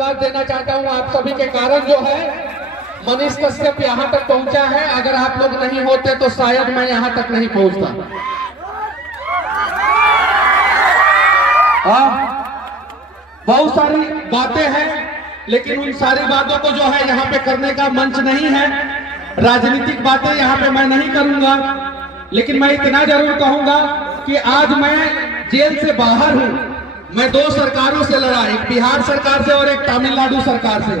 धन्यवाद देना चाहता हूं। आप सभी के कारण जो है मनीष कश्यप यहां तक पहुंचा है। अगर आप लोग नहीं होते तो शायद मैं यहां तक नहीं पहुंचता। बहुत सारी बातें हैं, लेकिन उन सारी बातों को जो है यहाँ पे करने का मंच नहीं है। राजनीतिक बातें यहाँ पे मैं नहीं करूंगा, लेकिन मैं इतना जरूर कहूंगा कि आज मैं जेल से बाहर हूं। मैं दो सरकारों से लड़ा, एक बिहार सरकार से और एक तमिलनाडु सरकार से।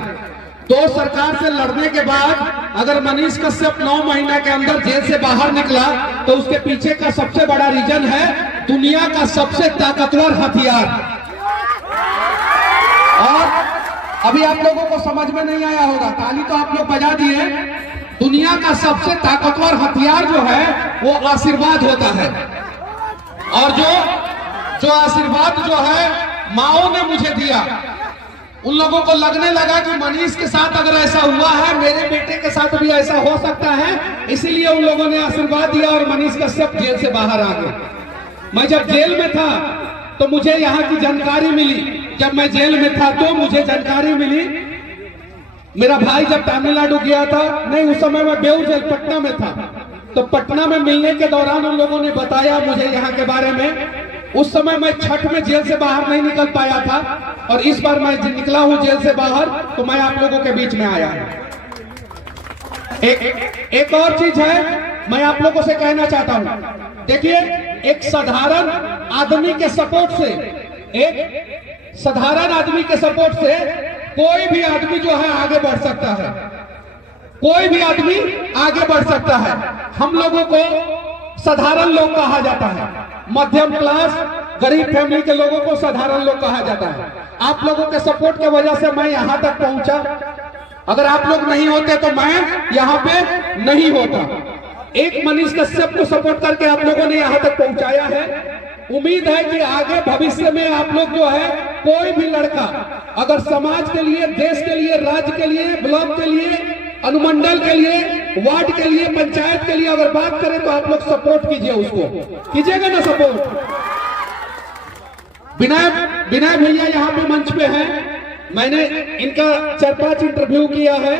दो सरकार से लड़ने के बाद अगर मनीष कश्यप 9 महीना के अंदर जेल से बाहर निकला तो उसके पीछे का सबसे बड़ा रीजन है दुनिया का सबसे ताकतवर हथियार। और अभी आप लोगों को समझ में नहीं आया होगा, ताली तो आप लोग बजा दिए। दुनिया का सबसे ताकतवर हथियार जो है वो आशीर्वाद होता है। और जो आशीर्वाद जो है माओ ने मुझे दिया, उन लोगों को लगने लगा कि मनीष के साथ अगर ऐसा हुआ है मेरे बेटे के साथ भी ऐसा हो सकता है, इसीलिए उन लोगों ने आशीर्वाद दिया और मनीष कश्यप जेल से बाहर आ गए। मैं जब जेल में था तो मुझे यहाँ की जानकारी मिली। जब मैं जेल में था तो मुझे जानकारी मिली, मेरा भाई जब तमिलनाडु गया था, नहीं उस समय मैं बेऊर जेल पटना में था, तो पटना में मिलने के दौरान उन लोगों ने बताया मुझे यहाँ के बारे में। उस समय मैं छठ में जेल से बाहर नहीं निकल पाया था और इस बार मैं निकला हूँ जेल से बाहर, तो मैं आप लोगों के बीच में आया हूँ। एक और चीज है मैं आप लोगों से कहना चाहता हूँ। देखिए, एक साधारण आदमी के सपोर्ट से, एक साधारण आदमी के सपोर्ट से कोई भी आदमी जो है आगे बढ़ सकता है। कोई भी आदमी आगे बढ़ सकता है। हम लोगों को साधारण लोग कहा जाता है, मध्यम क्लास गरीब फैमिली के लोगों को साधारण लोग कहा जाता है। आप लोगों के सपोर्ट की वजह से मैं यहां तक पहुंचा। अगर आप लोग नहीं होते तो मैं यहां पे नहीं होता। एक मनीष कश्यप को सपोर्ट करके आप लोगों ने यहां तक पहुंचाया है। उम्मीद है कि आगे भविष्य में आप लोग जो है, कोई भी लड़का अगर समाज के लिए, देश के लिए, राज्य के लिए, ब्लॉक के लिए, अनुमंडल के लिए, वार्ड के लिए, पंचायत के लिए अगर बात करें तो आप लोग सपोर्ट कीजिए, उसको कीजिएगा ना सपोर्ट। विनय भैया यहाँ पे मंच पे हैं, मैंने इनका 4-5 इंटरव्यू किया है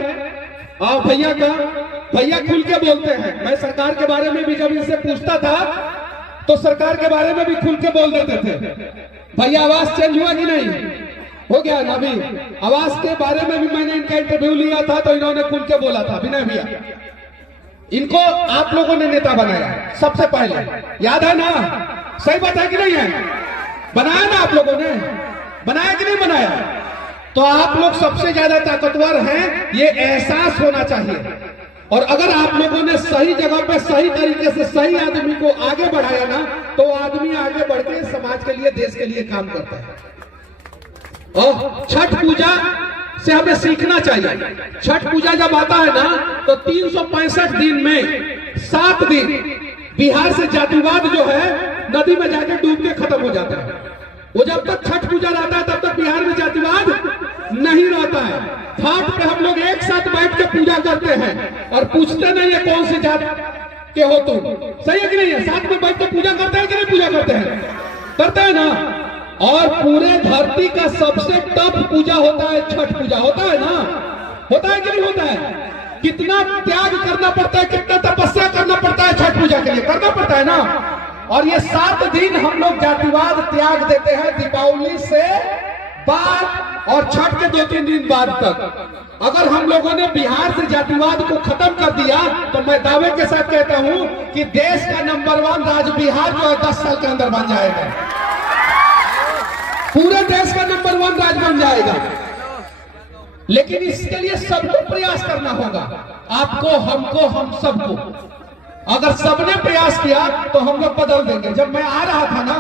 और भैया खुल के बोलते हैं। मैं सरकार के बारे में भी जब इनसे पूछता था तो सरकार के बारे में भी खुल के बोल देते थे। भैया आवाज चेंज हुआ कि नहीं? हो गया ना? अभी आवाज के बारे में भी मैंने इनका इंटरव्यू लिया था तो इन्होंने खुल के बोला था। विनय भैया, इनको आप लोगों ने नेता बनाया सबसे पहले, याद है ना? सही बात है कि नहीं है? बनाया ना आप लोगों ने? बनाया कि नहीं बनाया? तो आप लोग सबसे ज्यादा ताकतवर हैं, ये एहसास होना चाहिए। और अगर आप लोगों ने सही जगह पे सही तरीके से सही आदमी को आगे बढ़ाया ना, तो आदमी आगे बढ़ के समाज के लिए, देश के लिए काम करता है। और छठ पूजा से हमें सीखना चाहिए। छठ पूजा जब आता है ना तो 365 दिन में 7 दिन बिहार से जातिवाद जो है नदी में जाके डूब के खत्म हो जाता है। वो जब तक छठ पूजा रहता है तब तक बिहार में जातिवाद नहीं रहता है। घाट पे हम लोग एक साथ बैठ के पूजा करते हैं और पूछते नहीं है कौन सी जात के हो तुम। सही है कि नहीं है? साथ में बैठ के पूजा करते हैं कि नहीं? पूजा करते हैं, करते हैं ना? और पूरे धरती का सबसे टफ पूजा होता है छठ पूजा, होता है ना? होता है कि नहीं होता है? कितना त्याग करना पड़ता है, कितना तपस्या करना पड़ता है छठ पूजा के लिए, करना पड़ता है ना? और ये 7 दिन हम लोग जातिवाद त्याग देते हैं दीपावली से बाद और छठ के 2-3 दिन बाद तक। अगर हम लोगों ने बिहार से जातिवाद को खत्म कर दिया तो मैं दावे के साथ कहता हूं कि देश का नंबर 1 राज्य बिहार जो है 10 साल के अंदर बन जाएगा। पूरे देश का नंबर 1 राज्य बन जाएगा। लेकिन इसके लिए सबको प्रयास करना होगा, आपको, हमको, हम सबको। अगर सबने प्रयास किया तो हम लोग बदल देंगे। जब मैं आ रहा था ना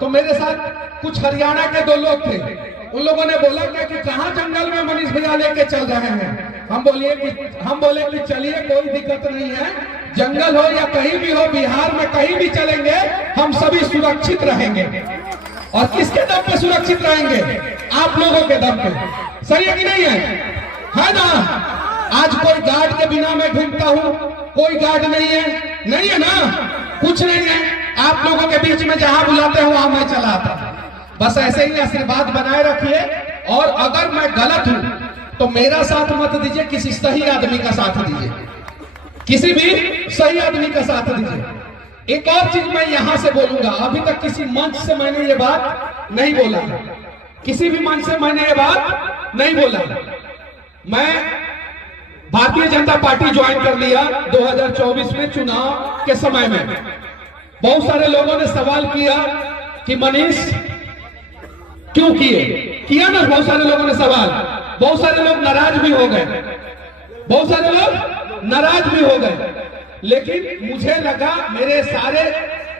तो मेरे साथ कुछ हरियाणा के 2 लोग थे। उन लोगों ने बोला कि कहां जंगल में मनीष भैया लेके चल रहे हैं। हम बोले कि चलिए, कोई दिक्कत नहीं है, जंगल हो या कहीं भी हो, बिहार में कहीं भी चलेंगे, हम सभी सुरक्षित रहेंगे। और किसके दम पे सुरक्षित रहेंगे? आप लोगों के दम पे। सही है कि नहीं है ना? आज कोई गार्ड के बिना मैं घूमता हूँ, कोई गार्ड नहीं है ना? कुछ नहीं है। आप लोगों के बीच में जहां बुलाते हो वहां मैं चला आता हूं। बस ऐसे ही आशीर्वाद बनाए रखिए और अगर मैं गलत हूं तो मेरा साथ मत दीजिए, किसी सही आदमी का साथ दीजिए, किसी भी सही आदमी का साथ दीजिए। एक और चीज मैं यहां से बोलूंगा, अभी तक किसी मंच से मैंने ये बात नहीं बोला, किसी भी मंच से मैंने ये बात नहीं बोला। मैं भारतीय जनता पार्टी ज्वाइन कर लिया 2024 में चुनाव के समय में। बहुत सारे लोगों ने सवाल किया कि मनीष क्यों किया ना, बहुत सारे लोगों ने सवाल, बहुत सारे लोग नाराज भी हो गए, बहुत सारे लोग नाराज भी हो गए। लेकिन मुझे लगा, मेरे सारे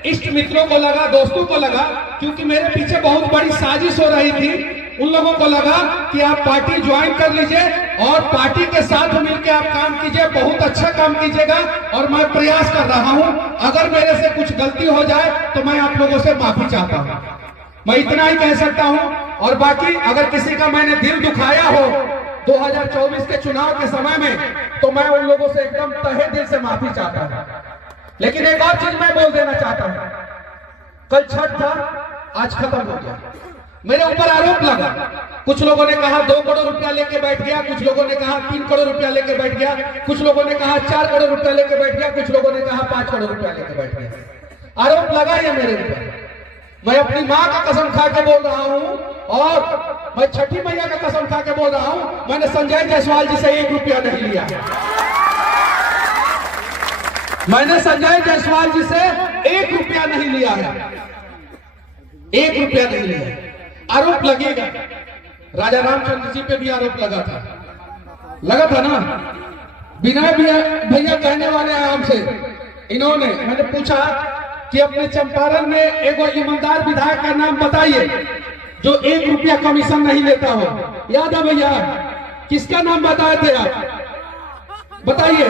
इष्ट मित्रों को लगा, दोस्तों को लगा, क्योंकि मेरे पीछे बहुत बड़ी साजिश हो रही थी, उन लोगों को लगा कि आप पार्टी ज्वाइन कर लीजिए और पार्टी के साथ मिलकर आप काम कीजिए, बहुत अच्छा काम कीजिएगा। और मैं प्रयास कर रहा हूं, अगर मेरे से कुछ गलती हो जाए तो मैं आप लोगों से माफी चाहता हूं, मैं इतना ही कह सकता हूं। और बाकी अगर किसी का मैंने दिल दुखाया हो 2024 के चुनाव के समय में, तो मैं उन लोगों से एकदम तहे दिल से माफी चाहता हूं। लेकिन एक और चीज मैं बोल देना चाहता हूं, कल छठ था, आज खत्म हो गया। मेरे ऊपर आरोप लगा, कुछ लोगों ने कहा 2 करोड़ रुपया लेके बैठ गया, कुछ लोगों ने कहा 3 करोड़ रुपया लेके बैठ गया, कुछ लोगों ने कहा 4 करोड़ रुपया लेके बैठ गया, कुछ लोगों ने कहा 5 करोड़ रुपया लेके बैठ गया। आरोप लगा ये मेरे ऊपर। मैं अपनी माँ का कसम खा के बोल रहा हूं और मैं छठी मैया का कसम खा के बोल रहा हूं, मैंने संजय जायसवाल जी से 1 रुपया नहीं लिया। मैंने संजय जायसवाल जी से 1 रुपया नहीं लिया है, 1 रुपया नहीं लिया। आरोप लगेगा, राजा रामचंद्र जी पे भी आरोप लगा था ना। विनय भैया कहने वाले हैं हमसे, इन्होंने, मैंने पूछा कि अपने चंपारण में एक ईमानदार विधायक का नाम बताइए जो 1 रुपया कमीशन नहीं लेता हो। याद है भैया, किसका नाम बताए थे आप, बताइए,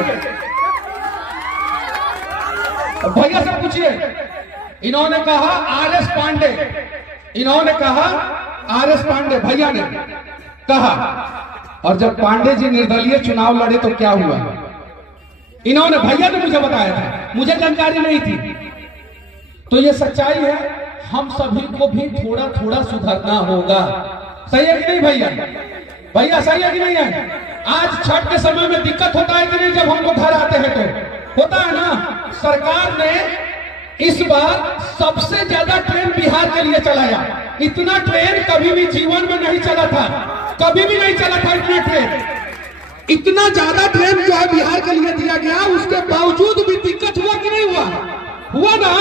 भैया से पूछिए। इन्होंने कहा आर.एस. पांडे, इन्होंने कहा आर.एस. पांडे, भैया ने कहा। और जब पांडे जी निर्दलीय चुनाव लड़े तो क्या हुआ, इन्होंने, भैया ने मुझे बताया था, मुझे जानकारी नहीं थी। तो ये सच्चाई है, हम सभी को भी थोड़ा थोड़ा सुधरना होगा। सही है कि नहीं भैया, भैया सही है कि नहीं है। आज छठ के समय में दिक्कत होता है कि नहीं, जब हम लोग घर आते हैं तो होता है ना। सरकार ने इस बार सबसे ज्यादा ट्रेन बिहार के लिए चलाया। इतना ट्रेन कभी भी जीवन में नहीं चला था, कभी भी नहीं चला था इतना ट्रेन। इतना ज्यादा ट्रेन जो है बिहार के लिए दिया गया, उसके बावजूद भी दिक्कत हुआ कि नहीं हुआ ना।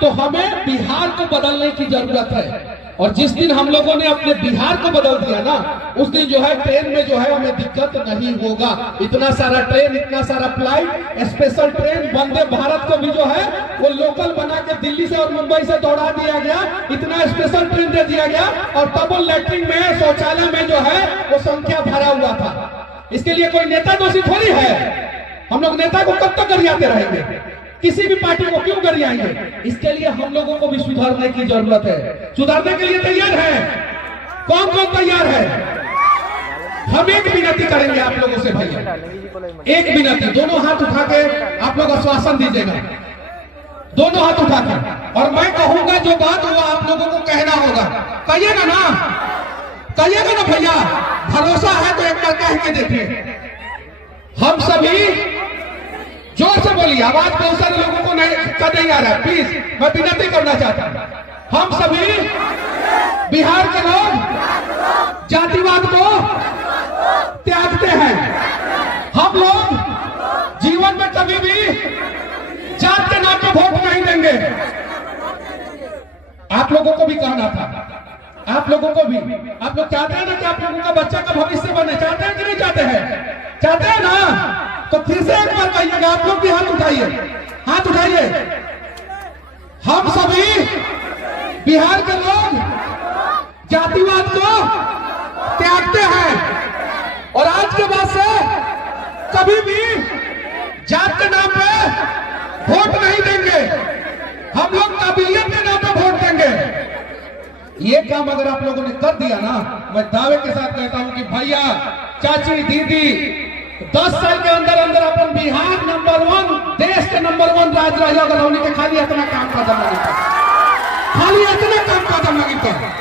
तो हमें बिहार को बदलने की जरूरत है। और जिस दिन हम लोगों ने अपने बिहार को बदल दिया ना, उस दिन जो है ट्रेन में जो है हमें दिक्कत नहीं होगा। इतना सारा ट्रेन, इतना सारा flight, special train, Vande Bharat को भी जो है वो लोकल बना के दिल्ली से और मुंबई से दौड़ा दिया गया। इतना स्पेशल ट्रेन दे दिया गया और तब वो लैट्रिन में, शौचालय में जो है वो संख्या भरा हुआ था। इसके लिए कोई नेता दोषी थोड़ी है। हम लोग नेता को कब तक गरियाते रहेंगे, किसी भी पार्टी को क्यों गरियाएंगे। इसके लिए हम लोगों को भी सुधारने की जरूरत है। सुधारने के लिए तैयार है, कौन कौन तैयार है। हम एक विनती करेंगे आप लोगों से भैया, एक विनती, दोनों हाथ उठा के आप लोग आश्वासन दीजिएगा, दोनों हाथ उठा के। और मैं कहूंगा जो बात वो आप लोगों को कहना होगा। कहिएगा ना, कहिएगा ना भैया, भरोसा है तो एक बार कह के देखिए। हम सभी जोर से बोलिए, आवाज बहुत सारे लोगों को नहीं आ रहा है, प्लीज मैं विनती करना चाहता हूं। हम सभी बिहार के लोग जातिवाद को त्यागते हैं। हम लोग जीवन में कभी भी जात के नाम पे वोट नहीं देंगे। आप लोगों को भी कहना था, आप लोगों को भी, आप लोग चाहते हैं ना कि आप लोगों का बच्चा का भविष्य बने, चाहते हैं कि नहीं चाहते हैं, चाहते हैं ना। तो फिर से एक बार कहिएगा, आप लोग भी हाथ उठाइए, हाथ उठाइए। हम सभी बिहार के लोग जातिवाद को त्यागते हैं और आज के बाद से कभी भी जात के नाम पे वोट नहीं देंगे। हम लोग काबिलियत के नाम पे वोट देंगे। ये काम अगर आप लोगों ने कर दिया ना, मैं दावे के साथ कहता हूं कि भैया, चाची, दीदी, 10 साल के अंदर अंदर अपन बिहार नंबर 1, देश के नंबर 1 राज्य रहेगा। अगर उन्हीं के खाली इतना काम खत्म नहीं, खाली इतना काम खत्म नहीं।